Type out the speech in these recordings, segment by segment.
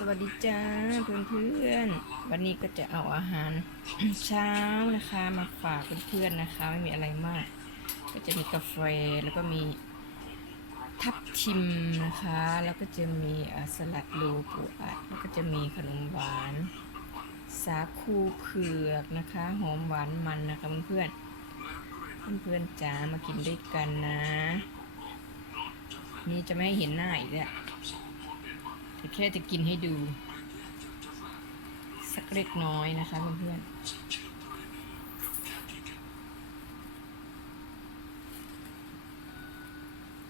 สวัสดีจ้าเพื่อนๆวันนี้ก็จะเอาอาหารเช้านะคะมาฝากเพื่อนๆนะคะ ไม่มีอะไรมาก ก็จะมีกาแฟแล้วก็มีทับทิมนะคะ แล้วก็จะมีสลัดโลปูอัดแล้วก็จะมีขนมหวาน สาคูเผือกนะคะหอมหวานมันนะคะเพื่อนๆเพื่อนๆจ๋ามากินด้วยกันนะ นี่จะไม่ให้เห็นหน้าอีกแล้ว แค่จะกินให้ดู สักเล็กน้อยนะคะเพื่อนๆ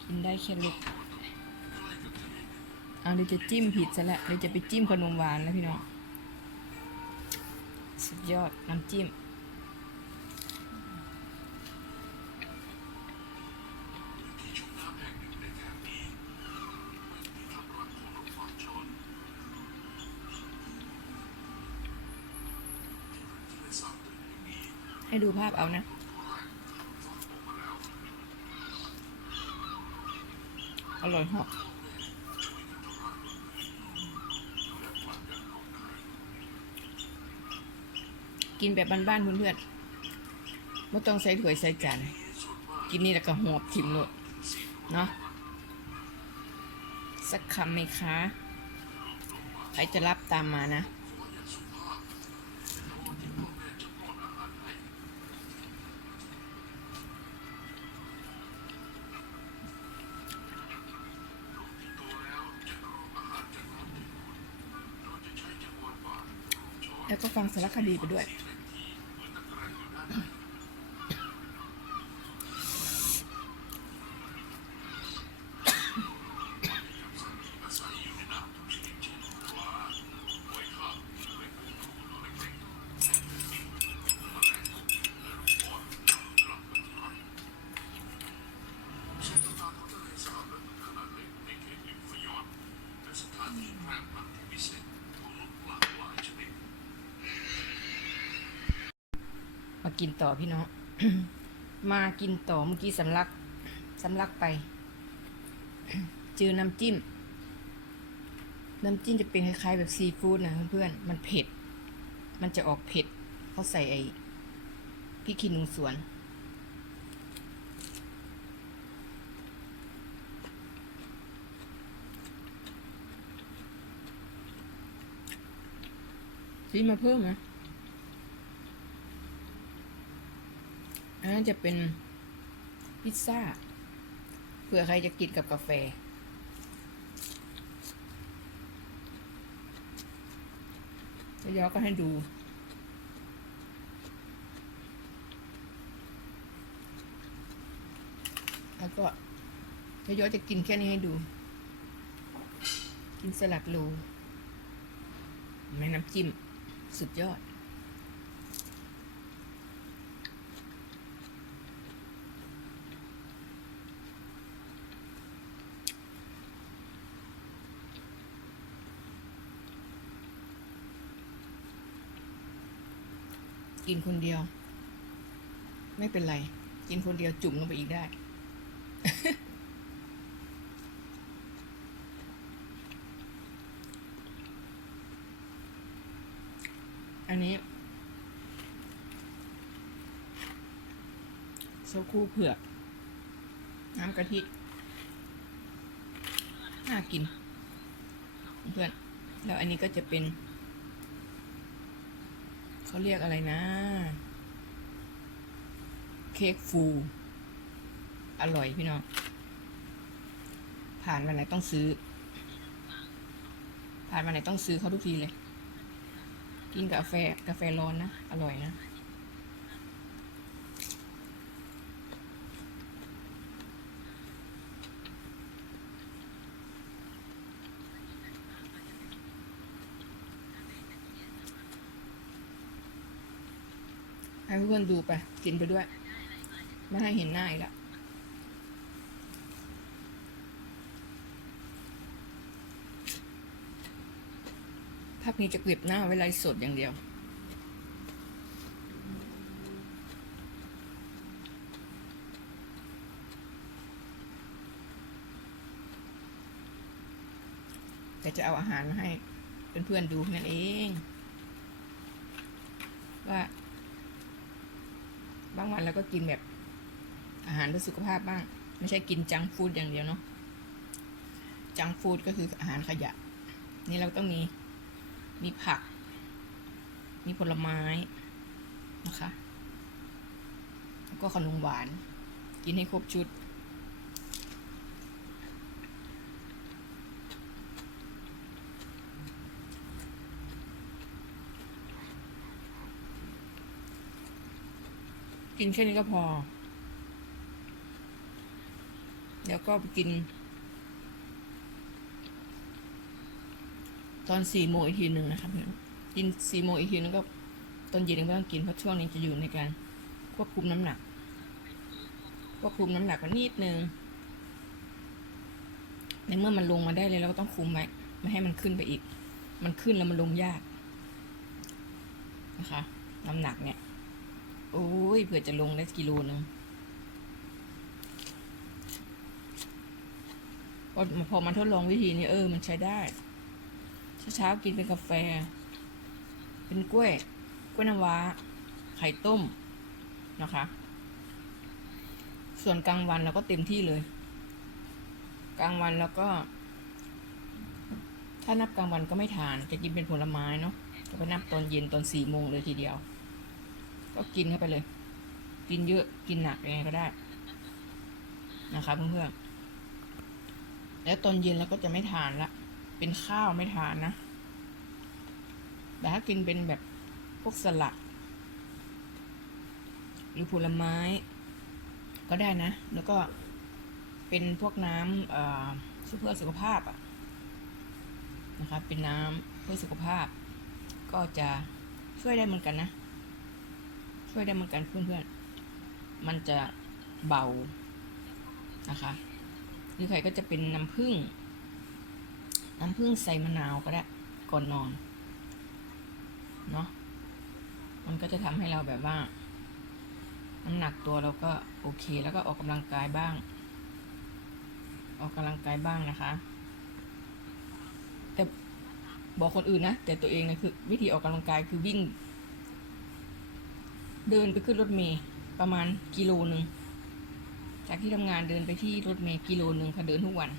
กินได้แค่เล็กเอาเดี๋ยวจะจิ้มผิดซะและเดี๋ยวจะไปจิ้มขนมหวานแล้วพี่น้อง สุดยอดน้ำจิ้ม ให้ดูภาพเอานะ อร่อยหาะกินแบบบ้านๆเพื่อนๆไม่ต้องใส่ถ้วยใส่จานกินนี่แล้วก็หอบทิมเลยเนาะสักคำไหมคะ ใครจะรับตามมานะ แล้วก็ฟังสารคดีไปด้วย กินต่อพี่น้อง มากินต่อเมื่อกี้สำลักสำลักไปเจอน้ำจิ้ม น้ำจิ้มจะเป็นคล้ายๆแบบซีฟู้ดนะเพื่อนๆ มันเผ็ด มันจะออกเผ็ดเขาใส่ไอ้พริกขี้หนูสวน ซื้อมาเพิ่มนะอั นนั้นจะเป็นพิซซ่าเผื่อใครจะกินกับกาแฟ แล้วย้อก็ให้ดู แล้วก็แล้วย้อจะกินแค่นี้ให้ดู กินสลัดโลแม่น้ำจิ้ม สุดยอด กินคนเดียว ไม่เป็นไร กินคนเดียวจุ่มลงไปอีกได้ อันนี้โซคูเผือก น้ำกะทิ น่ากิน เพื่อน แล้วอันนี้ก็จะเป็น เขาเรียกอะไรนะ เค้กฟู อร่อยพี่น้อง ผ่านวันไหนต้องซื้อ ผ่านวันไหนต้องซื้อเขาทุกทีเลย กินกาแฟกาแฟร้อนนะ อร่อยนะ ให้เพื่อนดูไป กินไปด้วย ไม่ให้เห็นหน้าอีกละภาพนี้จะเก็บหน้าไว้ไลฟ์สดอย่างเดียว แต่จะเอาอาหารมาให้เพื่อนๆดูนั่นเอง ว่า บางวันเราก็กินแบบอาหารเพื่อสุขภาพบ้าง ไม่ใช่กินจังฟู้ดอย่างเดียวเนาะจังฟู้ดก็คืออาหารขยะ นี่เราต้องมีมีผัก มีผลไม้นะคะ แล้วก็ขนมหวาน กินให้ครบชุด กินแค่นี้ก็พอเดี๋ยวก็กิน ตอนสี่โมงอีกทีหนึ่งนะครับกินสี่โมงอีกทีนึงก็ตอนเย็นก็ไม่ต้องกินเพราะช่วงนี้จะอยู่ในการควบคุมน้ำหนักควบคุมน้ำหนักไว้นิดนึงในเมื่อมันลงมาได้เลยเราก็ต้องคุมไว้ไม่ให้มันขึ้นไปอีก มันขึ้นแล้วมันลงยากนะคะน้ำหนักเนี่ย โอ้ยเผื่อจะลงได้กิโลนึงพอพอมาทดลองวิธีนี้เออ มันใช้ได้เช้าๆกินเป็นกาแฟ เป็นกล้วย กล้วยน้ำว้า ไข่ต้มนะคะ ส่วนกลางวันเราก็เต็มที่เลย กลางวันแล้วก็ ถ้านับกลางวันก็ไม่ทาน จะกินเป็นผลไม้เนาะจะไปนับตอนเย็นตอนสี่โมงเลยทีเดียว ก็กินเข้าไปเลย กินเยอะกินหนักยังไงก็ได้ นะคะเพื่อนๆแล้วตอนเย็นเราก็จะไม่ทานละเป็นข้าวไม่ทานนะแต่ถ้ากินเป็นแบบพวกสลัดหรือผลไม้ ก็ได้นะ แล้วก็เป็นพวกน้ำเอ่อเพื่อสุขภาพอะนะคะเป็นน้ำเพื่อสุขภาพ ก็จะช่วยได้เหมือนกันนะ ช่วยได้เหมือนกันเพื่อนๆ มันจะเบานะคะ หรือใครก็จะเป็นน้ำผึ้ง น้ำผึ้งใส่มะนาวก็ได้ก่อนนอน เนาะ มันก็จะทำให้เราแบบว่า น้ำหนักตัวเราก็โอเค แล้วก็ออกกำลังกายบ้าง ออกกำลังกายบ้างนะคะแต่บอกคนอื่นนะ แต่ตัวเองนะคือวิธีออกกำลังกายคือวิ่ง เดินไปขึ้นรถเมย์ประมาณกิโลหนึ่งจากที่ทำงานเดินไปที่รถเมย์กิโลหนึ่งค่ะเดินทุกวัน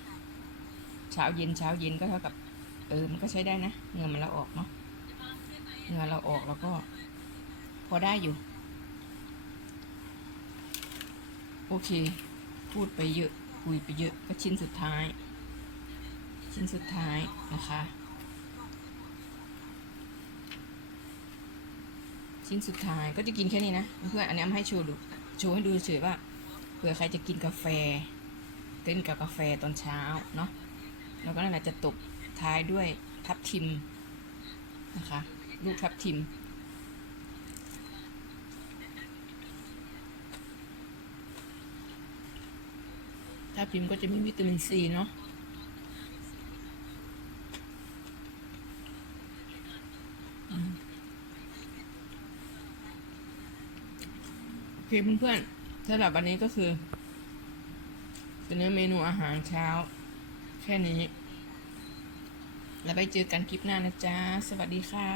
เช้าเย็นเช้าเย็นก็เท่ากับ เออมันก็ใช้ได้นะเงื่อมันเราออกเนาะเงื่อเราออกแล้วก็ พอได้อยู่ โอเค พูดไปเยอะคุยไปเยอะก็ชิ้นสุดท้าย ชิ้นสุดท้ายนะคะ ชิ้นสุดท้ายก็จะกินแค่นี้นะ เพื่อนอันนี้เอามาให้โชว์ดูโชว์ให้ดูเฉยๆว่าเผื่อใครจะกินกาแฟเต้นกับกาแฟตอนเช้าเนาะแล้วก็นั่นแหละจะตบท้ายด้วยทับทิมนะคะลูกทับทิมทับทิมก็จะมีวิตามินซีเนาะ เคเพื่อนๆสำหรับวันนี้ก็คือเป็นเมนูอาหารเช้า แค่นี้ แล้วไปเจอกันคลิปหน้านะจ๊ะ สวัสดีค่ะ